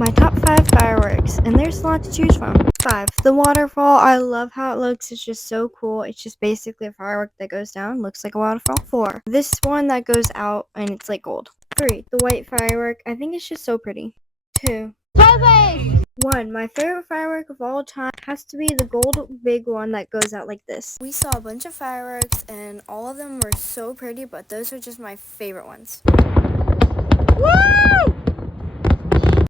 My top 5 fireworks, and there's a lot to choose from. 5. The waterfall. I love how it looks. It's just so cool. It's just basically a firework that goes down, looks like a waterfall. 4. This one that goes out and it's like gold. 3. The white firework. I think it's just so pretty. 2. 1. My favorite firework of all time has to be the gold big one that goes out like this. We saw a bunch of fireworks and all of them were so pretty, but those are just my favorite ones. Woo!